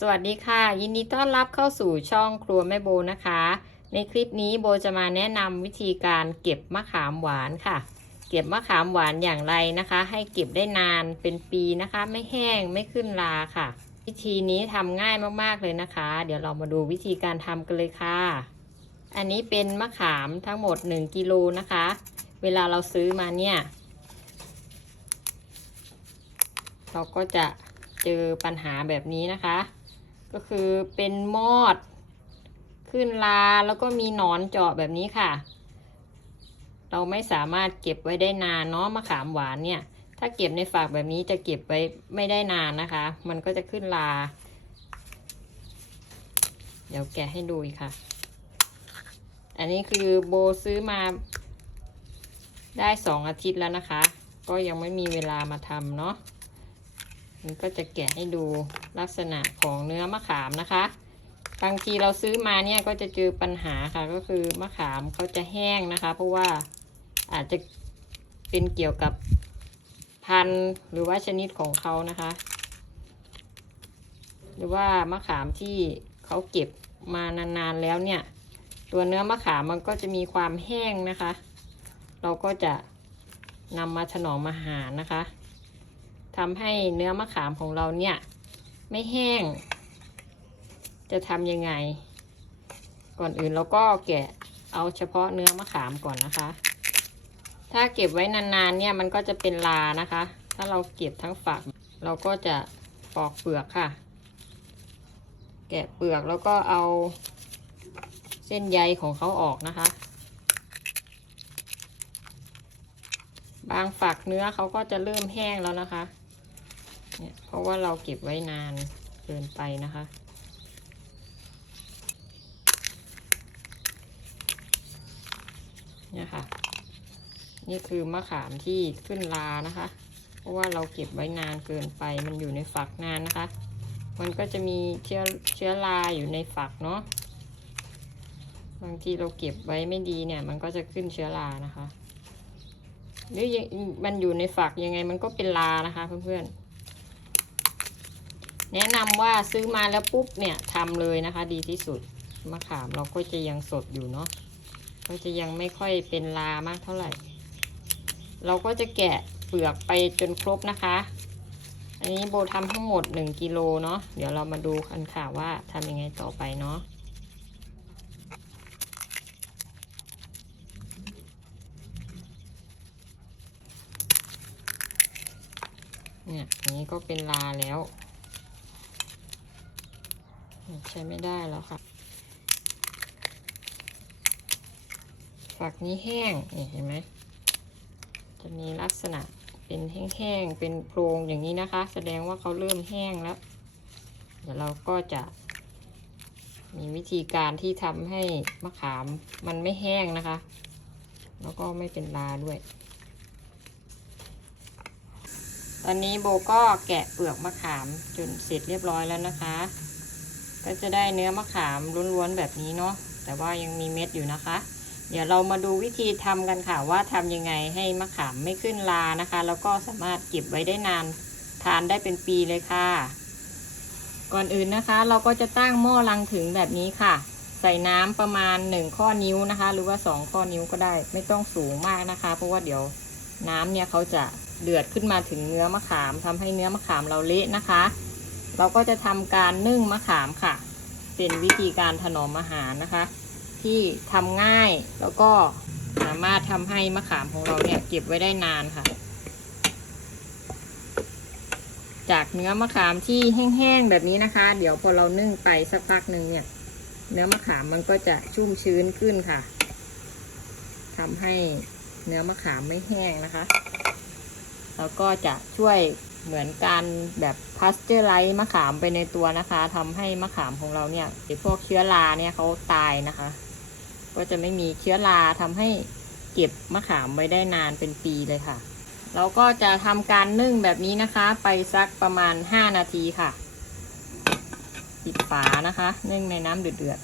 สวัสดีค่ะ ยินดีต้อนรับเข้าสู่ช่องครัวแม่โบนะคะ ในคลิปนี้โบจะมาแนะนำวิธีการเก็บมะขามหวานค่ะ เก็บมะขามหวานอย่างไรนะคะ ให้เก็บได้นานเป็นปีนะคะ ไม่แห้งไม่ขึ้นราค่ะ วิธีนี้ทำง่ายมากๆเลยนะคะ เดี๋ยวเรามาดูวิธีการทำกันเลยค่ะ อันนี้เป็นมะขามทั้งหมด 1กิโลนะคะ เวลาเราซื้อมาเนี่ยเราก็จะเจอปัญหาแบบนี้นะคะ ก็คือเป็นมอด ขึ้นลาแล้วก็มีหนอนเจาะแบบนี้ค่ะ เราไม่สามารถเก็บไว้ได้นานเนาะมะขามหวานเนี่ย ถ้าเก็บในฝากแบบนี้จะเก็บไว้ไม่ได้นานนะคะ มันก็จะขึ้นลา เดี๋ยวแกะให้ดูอีกค่ะ อันนี้คือโบซื้อมาได้สองอาทิตย์แล้วนะคะ ก็ยังไม่มีเวลามาทำเนาะ มันก็จะแกะให้ดูลักษณะของเนื้อมะขามนะคะ บางทีเราซื้อมาเนี่ยก็จะเจอปัญหาค่ะก็คือมะขามเขาจะแห้งนะคะ เพราะว่าอาจจะเป็นเกี่ยวกับพันธุ์หรือว่าชนิดของเขานะคะ หรือว่ามะขามที่เขาเก็บมานานๆแล้วเนี่ย ตัวเนื้อมะขามมันก็จะมีความแห้งนะคะ เราก็จะนำมาถนอมอาหารนะคะ ทำให้เนื้อมะขามของเราเนี่ย ไม่แห้ง จะทำยังไง ก่อนอื่นเราก็แกะเอาเฉพาะเนื้อมะขามก่อนนะคะ ถ้าเก็บไว้นานๆเนี่ยมันก็จะเป็นลานะคะ ถ้าเราเก็บทั้งฝัก เราก็จะปอกเปลือกค่ะ แกะเปลือกแล้วก็เอาเส้นใยของเขาออกนะคะ บางฝักเนื้อเขาก็จะเริ่มแห้งแล้วนะคะ เนี่ยเพราะว่าเราเก็บไว้นานเกินไปนะคะ เนี่ยค่ะ นี่คือมะขามที่ขึ้นลานะคะ เพราะว่าเราเก็บไว้นานเกินไป มันอยู่ในฝักนานนะคะ มันก็จะมีเชื้อเชื้อราอยู่ในฝักเนาะ บางทีเราเก็บไว้ไม่ดีเนี่ย มันก็จะขึ้นเชื้อรานะคะหรือยังมันอยู่ในฝักยังไงมันก็เป็นลานะคะเพื่อนๆ แนะนำว่าซื้อมาแล้วปุ๊บเนี่ยทำเลยนะคะ ดีที่สุดมะขามเราก็จะยังสดอยู่เนาะก็จะยังไม่ค่อยเป็นลามากเท่าไหร่ เราก็จะแกะเปลือกไปจนครบนะคะ อันนี้โบทำทั้งหมด1กิโลเนาะเดี๋ยวเรามาดูกันค่ะว่าทำยังไงต่อไปเนาะเนี่ยอันนี้ก็เป็นลาแล้ว ใช้ไม่ได้แล้วค่ะ ฝักนี้แห้งนี่เห็นไหมจะมีลักษณะเป็นแห้งๆ เป็นโพรงอย่างนี้นะคะ แสดงว่าเขาเริ่มแห้งแล้ว เดี๋ยวเราก็จะ มีวิธีการที่ทำให้มะขามมันไม่แห้งนะคะ แล้วก็ไม่เป็นลาด้วยตอนนี้โบก็แกะเปลือกมะขามจนเสร็จเรียบร้อยแล้วนะคะ ก็จะได้เนื้อมะขามล้วนๆแบบนี้เนาะแต่ว่ายังมีเม็ดอยู่นะคะ เดี๋ยวเรามาดูวิธีทำกันค่ะว่าทำยังไงให้มะขามไม่ขึ้นลานะคะ แล้วก็สามารถเก็บไว้ได้นานทานได้เป็นปีเลยค่ะ ก่อนอื่นนะคะ เราก็จะตั้งหม้อลังถึงแบบนี้ค่ะ ใส่น้ำประมาณ 1 ข้อนิ้วนะคะ หรือว่า 2 ข้อนิ้วก็ได้ ไม่ต้องสูงมากนะคะ เพราะว่าเดี๋ยวน้ำเนี่ยเขาจะเดือดขึ้นมาถึงเนื้อมะขามทำให้เนื้อมะขามเราเละนะคะ เราก็จะทำการนึ่งมะขามค่ะ เป็นวิธีการถนอมอาหารนะคะ ที่ทำง่ายแล้วก็สามารถทำให้มะขามของเราเนี่ยเก็บไว้ได้นานค่ะ จากเนื้อมะขามที่แห้งๆแบบนี้นะคะ เดี๋ยวพอเรานึ่งไปสักพักหนึ่งเนี่ย เนื้อมะขามมันก็จะชุ่มชื้นขึ้นค่ะทำให้เนื้อมะขามไม่แห้งนะคะ แล้วก็จะช่วย เหมือนการแบบพาสเจอร์ไลท์มะขามไปในตัวนะคะทำให้มะขามของเราเนี่ยไอพวกเชื้อราเนี่ยเขาตายนะคะ ก็จะไม่มีเชื้อราทำให้เก็บมะขามไว้ได้นานเป็นปีเลยค่ะ เราก็จะทำการนึ่งแบบนี้นะคะ ไปสักประมาณ 5 นาทีค่ะปิดฝานะคะ นึ่งในน้ำเดือด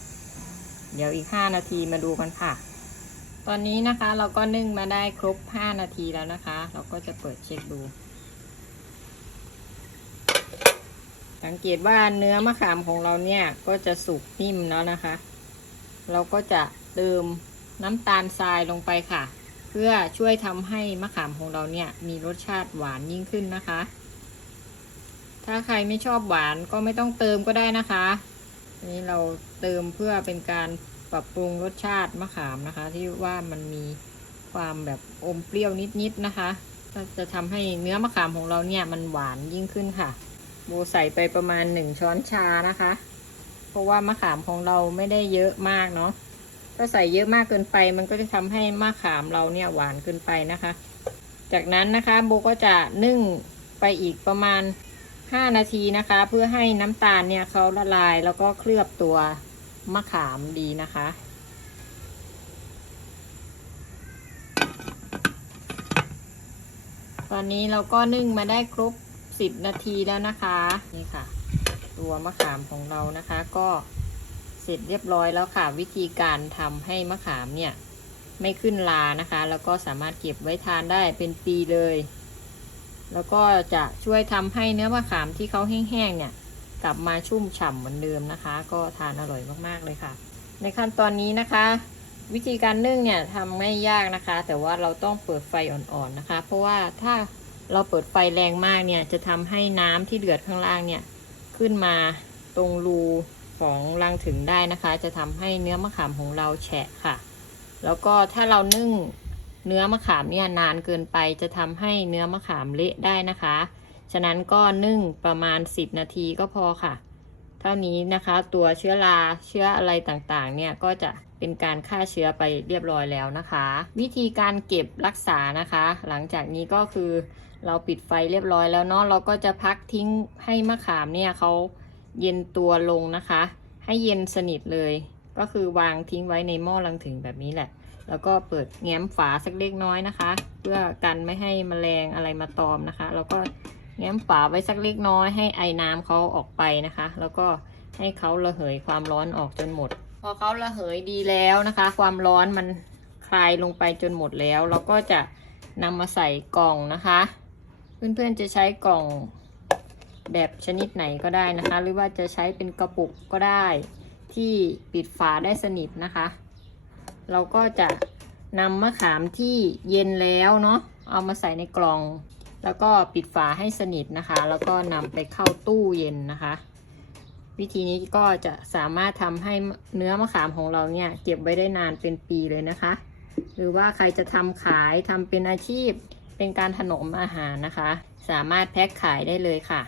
ๆเดี๋ยวอีก 5 นาทีมาดูกันค่ะตอนนี้นะคะเราก็นึ่งมาได้ครบ 5 นาทีแล้วนะคะ เราก็จะเปิดเช็คดู สังเกตว่าเนื้อมะขามของเราเนี่ยก็จะสุกนิ่มแล้วนะคะ เราก็จะเติมน้ำตาลทรายลงไปค่ะ เพื่อช่วยทำให้มะขามของเราเนี่ยมีรสชาติหวานยิ่งขึ้นนะคะ ถ้าใครไม่ชอบหวานก็ไม่ต้องเติมก็ได้นะคะนี้เราเติมเพื่อเป็นการปรับปรุงรสชาติมะขามนะคะ ที่ว่ามันมีความแบบอมเปรี้ยวนิดๆนะคะก็จะทำให้เนื้อมะขามของเราเนี่ยมันหวานยิ่งขึ้นค่ะ โบใส่ไปประมาณหนึ่งช้อนชานะคะ เพราะว่ามะขามของเราไม่ได้เยอะมากเนาะถ้าใส่เยอะมากเกินไป มันก็จะทำให้มะขามเราเนี่ยหวานเกินไปนะคะ จากนั้นนะคะโบก็จะนึ่งไปอีกประมาณ 5 นาทีนะคะ เพื่อให้น้ำตาลเนี่ยเขาละลายแล้วก็เคลือบตัวมะขามดีนะคะตอนนี้เราก็นึ่งมาได้ครบ 10นาทีแล้วนะคะ นี่ค่ะ ตัวมะขามของเรานะคะ ก็เสร็จเรียบร้อยแล้วค่ะ วิธีการทำให้มะขามเนี่ย ไม่ขึ้นลานะคะ แล้วก็สามารถเก็บไว้ทานได้เป็นปีเลย แล้วก็จะช่วยทำให้เนื้อมะขามที่เขาแห้งๆเนี่ย กลับมาชุ่มฉ่ำเหมือนเดิมนะคะ ก็ทานอร่อยมากๆเลยค่ะ ในขั้นตอนนี้นะคะวิธีการนึ่งเนี่ยทำไม่ยากนะคะ แต่ว่าเราต้องเปิดไฟอ่อนๆนะคะ เพราะว่าถ้า เราเปิดไฟแรงมากเนี่ยจะทำให้น้ำที่เดือดข้างล่างเนี่ยขึ้นมาตรงรูของรังถึงได้นะคะ จะทำให้เนื้อมะขามของเราแฉะค่ะ แล้วก็ถ้าเรานึ่งเนื้อมะขามเนี่ยนานเกินไปจะทำให้เนื้อมะขามเละได้นะคะ ฉะนั้นก็นึ่งประมาณ 10 นาทีก็พอค่ะ เท่านี้นะคะตัวเชื้อราเชื้ออะไรต่างๆ เนี่ยก็จะเป็นการฆ่าเชื้อไปเรียบร้อยแล้วนะคะ วิธีการเก็บรักษานะคะ หลังจากนี้ก็คือ เราปิดไฟเรียบร้อยแล้วเนาะเราก็จะพักทิ้งให้มะขามเนี่ยเขาเย็นตัวลงนะคะ ให้เย็นสนิทเลย ก็คือวางทิ้งไว้ในหม้อลังถึงแบบนี้แหละ แล้วก็เปิดแง้มฝาสักเล็กน้อยนะคะ เพื่อกันไม่ให้แมลงอะไรมาตอมนะคะ แล้วก็แง้มฝาไว้สักเล็กน้อยให้ไอ้น้ำเขาออกไปนะคะ แล้วก็ให้เขาระเหยความร้อนออกจนหมด พอเขาระเหยดีแล้วนะคะ ความร้อนมันคลายลงไปจนหมดแล้ว เราก็จะนำมาใส่กล่องนะคะ เพื่อนๆจะใช้กล่องแบบชนิดไหนก็ได้นะคะ หรือว่าจะใช้เป็นกระปุกก็ได้ที่ปิดฝาได้สนิทนะคะ เราก็จะนำมะขามที่เย็นแล้วเนาะเอามาใส่ในกล่อง แล้วก็ปิดฝาให้สนิทนะคะ แล้วก็นำไปเข้าตู้เย็นนะคะ วิธีนี้ก็จะสามารถทำให้เนื้อมะขามของเราเนี่ยเก็บไว้ได้นานเป็นปีเลยนะคะ หรือว่าใครจะทำขายทำเป็นอาชีพ เป็นการถนอมอาหารนะคะ สามารถแพ็คขายได้เลยค่ะ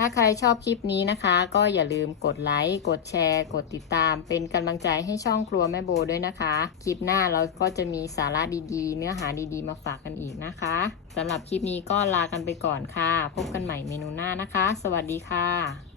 ถ้าใครชอบคลิปนี้นะคะ ก็อย่าลืมกดไลค์ กดแชร์ กดติดตาม เป็นกำลังใจให้ช่องครัวแม่โบด้วยนะคะ คลิปหน้าเราก็จะมีสาระดีๆ เนื้อหาดีๆ มาฝากกันอีกนะคะสำหรับคลิปนี้ก็ลากันไปก่อนค่ะ พบกันใหม่เมนูหน้านะคะ สวัสดีค่ะ